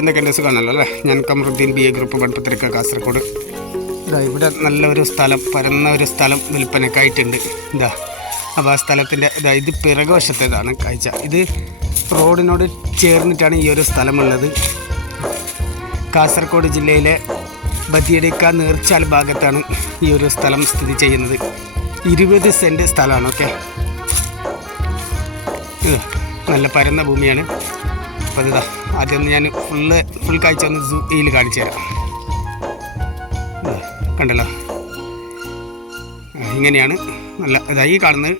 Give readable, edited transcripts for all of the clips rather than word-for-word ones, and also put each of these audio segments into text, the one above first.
എന്തൊക്കെ എൻ്റെ സുഖമാണല്ലോ അല്ലേ. ഞാൻ കമറുദ്ദീൻ BA ഗ്രൂപ്പ് പൺപത്രിക കാസർഗോഡ്. ഇതാ ഇവിടെ നല്ലൊരു സ്ഥലം, പരന്ന ഒരു സ്ഥലം വിൽപ്പനക്കായിട്ടുണ്ട്. ഇതാ അപ്പോൾ ആ സ്ഥലത്തിൻ്റെ ഇത് പിറകുവശത്തേതാണ് കാഴ്ച. ഇത് റോഡിനോട് ചേർന്നിട്ടാണ് ഈ ഒരു സ്ഥലമുള്ളത്. കാസർഗോഡ് ജില്ലയിലെ ബദിയടിക്ക നീർച്ചാൽ ഭാഗത്താണ് ഈ ഒരു സ്ഥലം സ്ഥിതി ചെയ്യുന്നത്. 20 സെൻറ്റ് സ്ഥലമാണ്. ഓക്കെ, ഇത് നല്ല പരന്ന ഭൂമിയാണ്. അപ്പോൾ ഇതാ ആദ്യം ഞാൻ ഫുൾ കാഴ്ച ഒന്ന് സൂയിൽ കാണിച്ചു തരാം. കണ്ടല്ലോ, ഇങ്ങനെയാണ്. നല്ല ഇതായി കാണുന്നത്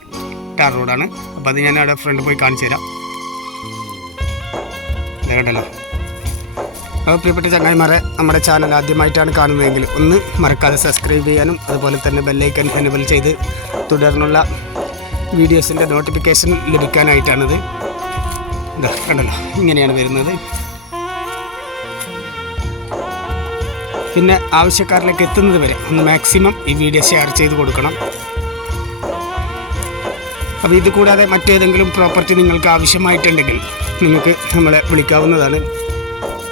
ടാർ റോഡാണ്. അപ്പോൾ അത് ഞാൻ അവിടെ ഫ്രണ്ട് പോയി കാണിച്ചു തരാം. ഇതാ കണ്ടല്ലോ. അപ്പോൾ പ്രിയപ്പെട്ട ചങ്ങായിമാരെ, നമ്മുടെ ചാനൽ ആദ്യമായിട്ടാണ് കാണുന്നതെങ്കിൽ ഒന്ന് മറക്കാതെ സബ്സ്ക്രൈബ് ചെയ്യാനും അതുപോലെ തന്നെ ബെല്ലൈക്കൺ എനേബിൾ ചെയ്ത് തുടർന്നുള്ള വീഡിയോസിൻ്റെ നോട്ടിഫിക്കേഷൻ ലഭിക്കാനായിട്ടാണിത്. ഇതാ കണ്ടല്ലോ, ഇങ്ങനെയാണ് വരുന്നത്. പിന്നെ ആവശ്യക്കാരിലേക്ക് എത്തുന്നത് വരെ ഒന്ന് മാക്സിമം ഈ വീഡിയോ ഷെയർ ചെയ്ത് കൊടുക്കണം. അപ്പോൾ ഇത് കൂടാതെ മറ്റേതെങ്കിലും പ്രോപ്പർട്ടി നിങ്ങൾക്ക് ആവശ്യമായിട്ടുണ്ടെങ്കിൽ നിങ്ങൾക്ക് നമ്മളെ വിളിക്കാവുന്നതാണ്.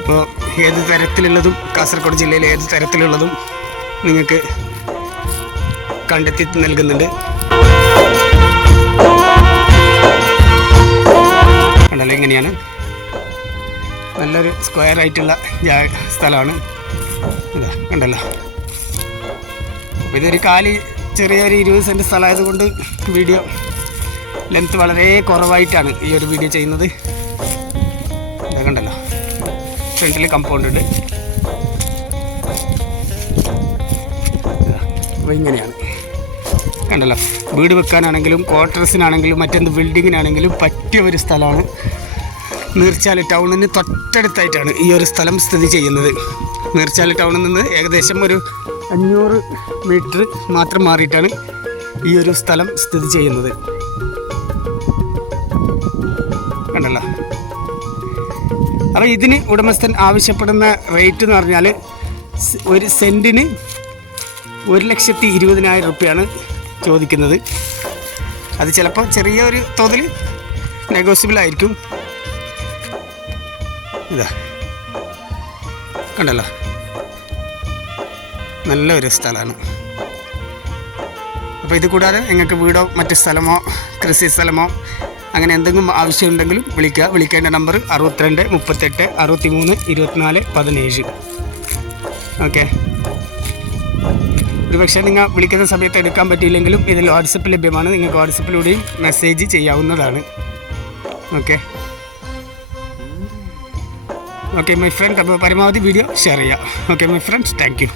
അപ്പോൾ ഏത് തരത്തിലുള്ളതും കാസർഗോഡ് ജില്ലയിലെ ഏത് തരത്തിലുള്ളതും നിങ്ങൾക്ക് കണ്ടെത്തി നൽകുന്നുണ്ട്. കണ്ടല്ലോ, ഇങ്ങനെയാണ് നല്ലൊരു സ്ക്വയർ ആയിട്ടുള്ള സ്ഥലമാണ്. ഇതാ കണ്ടല്ലോ. അപ്പോൾ ഇതൊരു ചെറിയൊരു 20 സെൻറ്റ് സ്ഥലമായതുകൊണ്ട് വീഡിയോ ലെങ്ത്ത് വളരെ കുറവായിട്ടാണ് ഈ ഒരു വീഡിയോ ചെയ്യുന്നത്. ഇതാ കണ്ടല്ലോ, ഫ്രണ്ടിൽ കമ്പൗണ്ട് ഉണ്ട്. അപ്പോൾ ഇങ്ങനെയാണ് കണ്ടല്ലോ. വീട് വെക്കാനാണെങ്കിലും ക്വാർട്ടേഴ്സിനാണെങ്കിലും മറ്റെന്ത് ബിൽഡിങ്ങിനാണെങ്കിലും പറ്റിയ ഒരു സ്ഥലമാണ്. നീർച്ചാല് ടൗണിന് തൊട്ടടുത്തായിട്ടാണ് ഈ ഒരു സ്ഥലം സ്ഥിതി ചെയ്യുന്നത്. നീർച്ചാല് ടൗണിൽ നിന്ന് ഏകദേശം ഒരു 500 മീറ്റർ മാത്രം മാറിയിട്ടാണ് ഈ ഒരു സ്ഥലം സ്ഥിതി ചെയ്യുന്നത്. കണ്ടല്ലോ. അപ്പോൾ ഇതിന് ഉടമസ്ഥൻ ആവശ്യപ്പെടുന്ന റേറ്റ് എന്ന് പറഞ്ഞാൽ ഒരു സെൻറ്റിന് 1,20,000 രൂപയാണ് ചോദിക്കുന്നത്. അത് ചിലപ്പോൾ ചെറിയ ഒരു തോതിൽ നെഗോഷ്യബിൾ ആയിരിക്കും. ഇതാ കണ്ടല്ലോ, നല്ലൊരു സ്ഥലമാണ്. അപ്പോൾ ഇത് കൂടാതെ നിങ്ങൾക്ക് വീടോ മറ്റ് സ്ഥലമോ കൃഷി സ്ഥലമോ അങ്ങനെ എന്തെങ്കിലും ആവശ്യമുണ്ടെങ്കിലും വിളിക്കേണ്ട നമ്പർ 62 38 63 24 17. ഓക്കെ, ഒരു പക്ഷേ നിങ്ങൾ വിളിക്കുന്ന സമയത്ത് എടുക്കാൻ പറ്റിയില്ലെങ്കിലും ഇതിൽ വാട്സപ്പ് ലഭ്യമാണ്. നിങ്ങൾക്ക് വാട്സപ്പിലൂടെയും മെസ്സേജ് ചെയ്യാവുന്നതാണ്. Okay my friend. അപ്പോൾ പരമാവധി വീഡിയോ ഷെയർ ചെയ്യുക. Okay my friends, thank you.